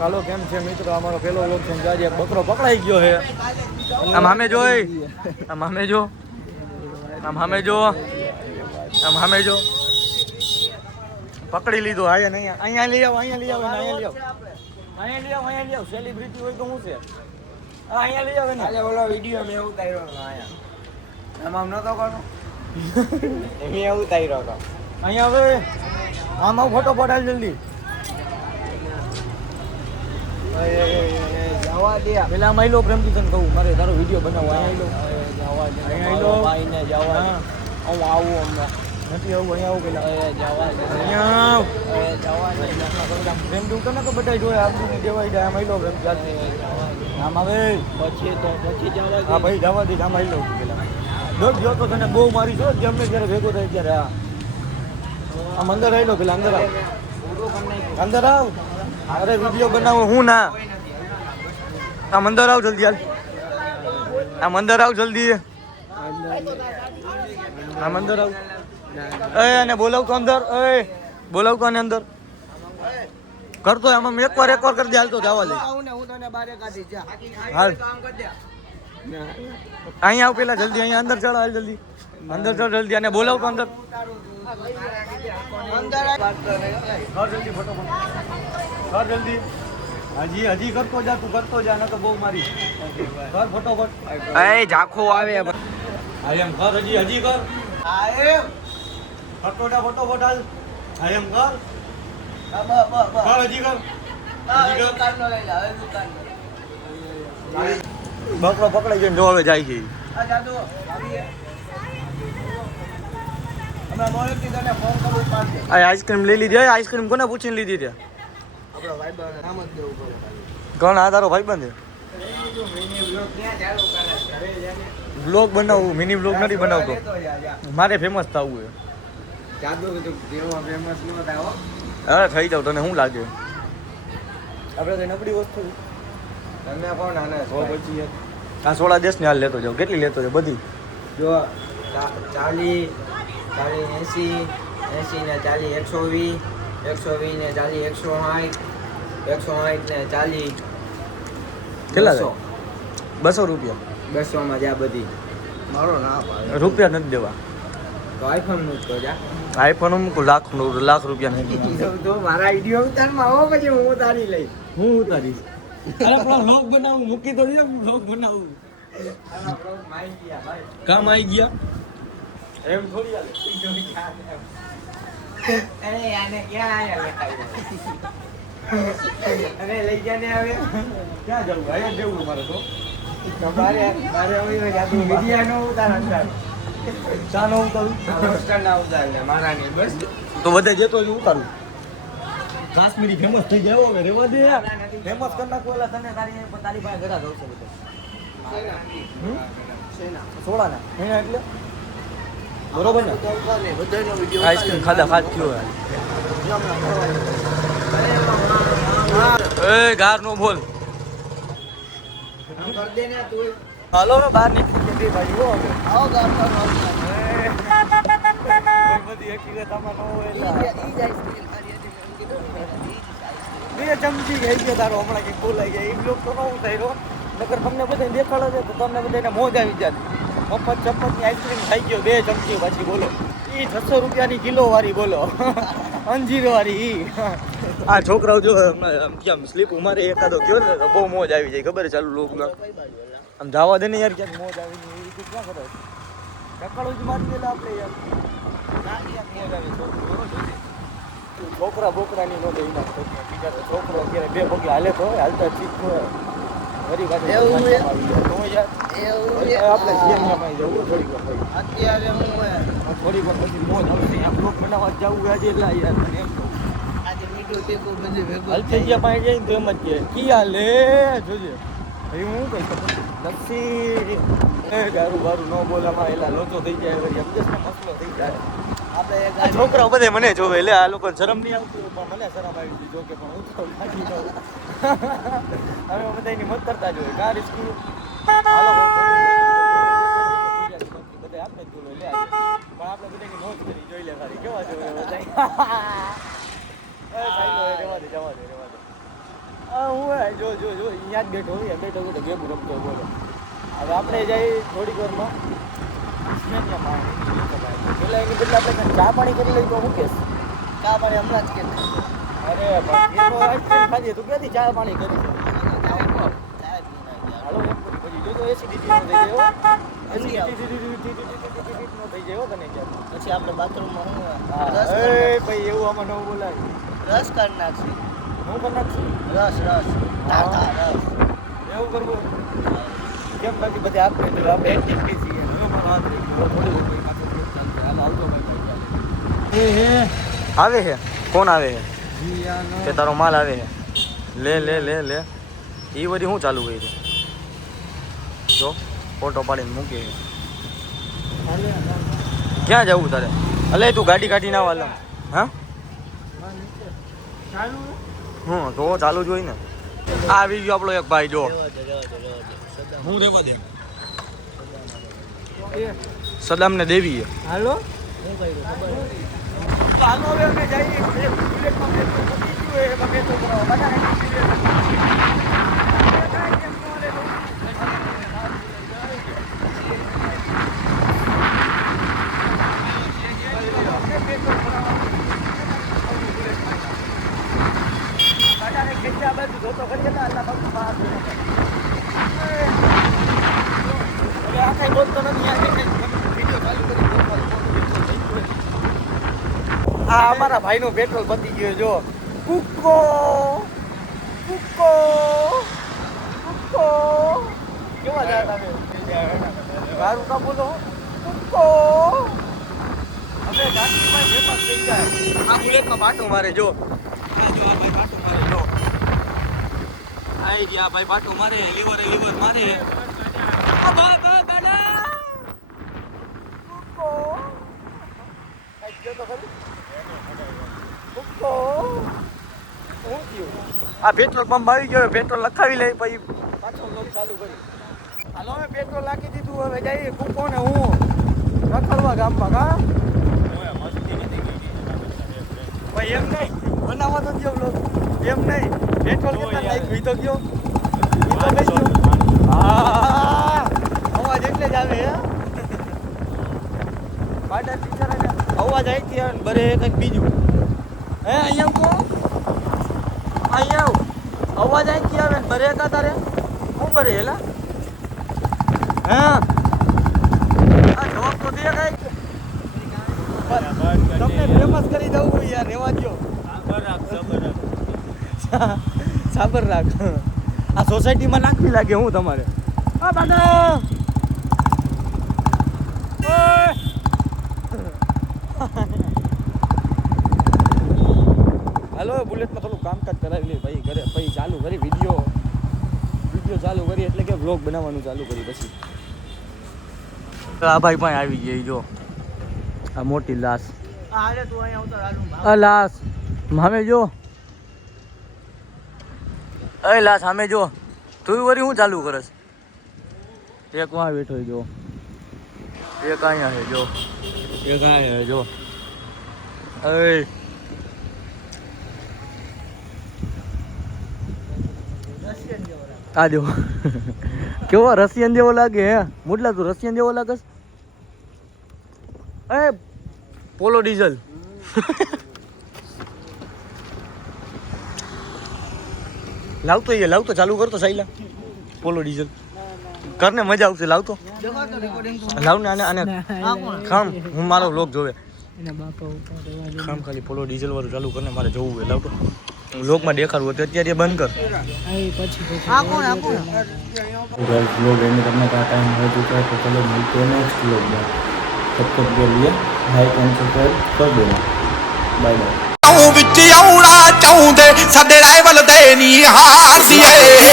હાલો કેમ છે મિત્રો, અમારો પેલો વ્લોગ છે. આજે બકરો પકડાઈ ગયો છે. આમ સામે જોઈ, આમ સામે જો, આમ સામે જો, આમ સામે જો, પકડી લીધો. આયા નહીં, અહીંયા લઈ આવો, અહીંયા લઈ આવો, અહીંયા લઈ આવો, અહીંયા લઈ આવો, અહીંયા લઈ આવો. સેલિબ્રિટી હોય તો શું છે, અહીંયા લઈ આવે ને. આજે ઓલો વિડીયો મેં ઉતાર્યો અહીંયા, આમ નતો કરો મેં ઉતાર્યો હતો. અહીંયા હવે આમાં ફોટો પડાલ જલ્દી. જવા દે પેલા માઈલો પ્રેમથી તને કહું, મારે તારો વિડીયો બનાવો. અહીંયા ભાઈને જવા હું આવું હમણાં નથી આવું. અહીંયા આવું પેલા અહીંયા પ્રેમ દઉં તને કે બધા જોયા આપને દેવાઈ જાય. માઈલો પ્રેમ ચાલશે આમ હવે પછી તો પછી જવા. હા ભાઈ જવા દે. આમ માઈલો પેલા જો તો તને બહુ મારી છો ગમે ત્યારે ભેગો થાય ત્યારે. હા આમ અંદર આવેલો પેલા અંદર આવ, અંદર આવ. અરે વિડીયો બનાવો હું ના. આમ અંદર આવ જલ્દી, હાલ આમ અંદર આવ જલ્દી, આમ અંદર આવ. એ અને બોલાવ તો અંદર, એ બોલાવ તો આને અંદર કરતો. આમ એકવાર કરી દે. હાલ તો જવા દે. હાલ અહીંયા આવ પેલા જલ્દી, અહીંયા અંદર ચડ. હાલ જલ્દી અંદર ચડ જલ્દી. અને બોલાવ તો અંદર. જલ્દી ફટોફટ જલ્દી. હજી કરતો જા, તું કરતો જા, ન તો બહુ મારી કર ફટોફટ. એ ઝાખો આવે એમ કર. હજી કર. ફટોડા ફટોફટ હાલ. એમ કર. હજી કર. બકરો પકડાઈ ગયો. જો હવે જાય છે. આઈસ્ક્રીમ લઈ લીધી. આઈસ્ક્રીમ કોને પૂછીને લીધી છે? કોણ? આ તારો ભાઈબંધ છે. બ્લોગ બનાવવું, મિની બ્લોગ નથી બનાવતો. મારે ફેમસ થવું છે. અરે થઈ જાવ. તને શું લાગે? આપણે તો નબળી વસ્તુ તને કોણ આને પછી આ 16 દેશની હાલ લેતો જાવ. કેટલી લેતો છે બધી? જો 40 80 ને 40 120 120 ને 40 160 160 ને 40 કેટલા? 200 રૂપિયા. 200 માં જા બધી. મારો ના પાડે. રૂપિયા નથી દેવા તો આઈફોન નું તો જા. આઈફોન મૂકું લાખ રૂપિયા નહીં તો મારા વિડીયો ઉતારમાં આવો પછી હું ઉતારી લઈશ. હું ઉતારીશ. અરે પણ લોક બનાવું મૂકી તો દે. લોક બનાવું કામ આવી ગયા એમ થોડી હાલે. અરે આને ક્યાં આયા અરે લઈ જાને. હવે ક્યાં જવું? અહીંયા જવું મારે તો. બારે આવી જાતું વિડિયા નો ઉતાર. અંદર ચા નો ઉતારું, રોસ્ટર ના ઉતાર ને મારા ને બસ. તો બધે જતો જ ઉતારું. કાશ્મીરી ફેમસ થઈ જાય. હવે રેવા દે. ફેમસ કર નાખો. એટલે તને તારી પાસે ઘરા જવશે બધે. સોડા ના એટલે બરોબર ને? આઈસ્ક્રીમ ખાધા થયો. એ ગાર નો બોલ. હાલો હવે બહાર નીકળી ભાઈ. આવો ગાર બધી હકીકત આમાં ન હોય. બે ચમચી ગઈ ગયો તારો હમણાં કંઈક બોલાઈ ગયા. એ બ્લોક તો નવું થાય. નકર તમને બધાને દેખાડો છે તો તમને બધાને મોજ આવી જાય. મફત ચપ્પટની આઈસ્ક્રીમ ખાઈ ગયો 2 ચમચી. પાછી બોલો એ 600 રૂપિયાની કિલો વાળી. બોલો અંજીર વાળી. આ છોકરાઓ જો કેમ સ્લીપ ઉમારે એકાદો ગયો ને તો બહુ મોજ આવી જાય. ખબર છે ચાલુ લોકમાં આમ જવા દે ને યાર. ક્યાંક મોજ આવી જાય એ રીતે ક્યાં કરે? ટકાળું જ મારી દેલા આપણે યાર. મોજ આવી છોકરા બોકરાની નો દે. બીજા તો છોકરો અત્યારે 2 પગે હાલે તો હાલતા શીખવો. ફરી પાછું આપણે જીએમમાં જવું થોડીક વાર. અત્યારે હું થોડીક વાર પછી મોજ આવશે. આ બ્લોગ બનાવવા જવું આજે. એટલા યાર મને એમ આજે મીઠું ટેકો બધે ભેગું અલથેજિયા પાસે જઈને તો એમ જ કહે કી હાલે જોજે. ભાઈ હું કઈ લસ્સી એ ગારું બારું ન બોલામાં એલા લોચો થઈ જાય. મસલો થઈ જાય. આપણે છોકરાઓ બધે મને જોવે. એટલે આ લોકો શરમ નહીં આવતી પણ મને શરમ આવી હતી. જોકે પણ હું તો લાગી દઉં. હવે બધા એની મત કરતા જોઈએ. કાર સ્કૂલ બધા આપણે જ બોલો લે. પણ આપણે બધાની મોજ કરી જોઈ લે. ખાલી કેવા જોઈએ બધા. જવા દે. હું જો અહીંયા જ બેઠો હોય તો ગેમ રમતો બોલો હવે આપણે જઈએ થોડીક વારમાં પેલા એની બદલે આપણે ચા પાણી કરી લઈએ તો હું કેસ ચા પાણી હમણાં જ કે અરે ખાધી તું ક્યાંથી ચા પાણી કરી હાલો એમ પછી જો તો એસિડિટી થઈ જાય તને પછી આપણે બાથરૂમમાં હું ભાઈ એવું આમાં ન બોલાય રસ કાઢ નાખશું હું કરી નાખશું રસ એવું કરવું કેમ બાકી બધે આપણે આપણે એક્ટિવ છીએ હવે મારો હાથ રહી ગયો થોડી હાલ આવતો ભાઈ આવે છે કોણ આવે છે કે તારો માલ આવે છે લે એ બધી હું ચાલુ કરી જો ફોટો પાડીને મૂકી ક્યાં જવું તારે અલે તું ગાડી કાઢી ના વાલા હા તો ચાલુ જ હોય ને આવી ગયો આપણો એક ભાઈ જો હું રેવા દે સદામ ને દેવી હાલો હાલો હવે અમે જઈએ બુલેટમાં મેટ્રો પતી ગયું એમાં મેટ્રો કરાવવા અમારા ભાઈ નું પેટ્રોલ પતી ગયું જો કુક્કો કેવા જાય તમે ગારું કા બોલો કુક્કો હવે ગાડીમાં ફેમસ થઈ જાય આ બુલેટમાં બાટો મારે જો આ ભાઈ બાટો મારે જો આઈ ગયા ભાઈ બાટો મારે લીવર મારે આ બા ગાડા કુક્કો આઈ ગયો તો ખરી આ પેટ્રોલ પંપ આવી ગયો પેટ્રોલ લખાવી લે પછી પાછો લોક ચાલુ કરી હાલો હવે પેટ્રોલ નાખી દીધું હવે જઈએ કુકો ને હું રખડવા ગામમાં કા ભાઈ એમ નહીં બનાવવા તો ગયો લોક એમ નહીં પેટ્રોલ કેટલા નાખ્યું તો ગયો હા અવાજ એટલે જ આવે હે બાટા ટીચર અવાજ આવી ત્યાં બરે કંઈક બીજું હે અહીંયા અવાજ આવી ગયા આવે બરે કા તારે હું બરે હેલા હા આ જવાબ તો દે કઈ તમને ફેમસ કરી દઉં યાર રેવા દો સાબર રાખ આ સોસાયટીમાં નાખવી લાગે હું તમારે આ બાગા હાલો બુલેટમાં થોડું કામકાજ કરાવી લે ભાઈ ઘરે પછી ચાલુ કરી વિડીયો ચાલુ કરી એટલે કે વ્લોગ બનાવવાનું ચાલુ કરી પછી આ ભાઈ પણ આવી ગઈ જો આ મોટી લાશ આ લાશ સામે જો એ લાશ સામે જો તું વરી હું ચાલુ કરસ એક વાં બેઠો જો એક અહીંયા છે જો એક અહીંયા જો એ આ જો કેવો રશિયન જેવો લાગે હે મુડલા તું રશિયન જેવો લાગસ એ પોલો ડીઝલ લાવતો ચાલુ કરતો સાઈલા પોલો ડીઝલ કરને મજા આવશે લાવતો લાવ ને આને ખામ હું મારો વ્લોગ જોવે ખામ ખાલી પોલો ડીઝલ વાળું ચાલુ કરીને મારે જોવું હોય લાવતો વ્લોગમાં દેખાડવું હતું અત્યારે બંધ કર व्लॉग एंड करने का टाइम हो चुका है तो चलो मिलते हैं नेक्स्ट व्लॉग में तब तक के लिए लाइक एंड सब्सक्राइब कर देना बाय बाय ਵਿੱਚ ਆਉਣਾ ਚਾਹੁੰਦੇ ਸਾਡੇ ਰਾਈਵਲ ਦੇ ਨਹੀਂ ਹਾਰਸੀਏ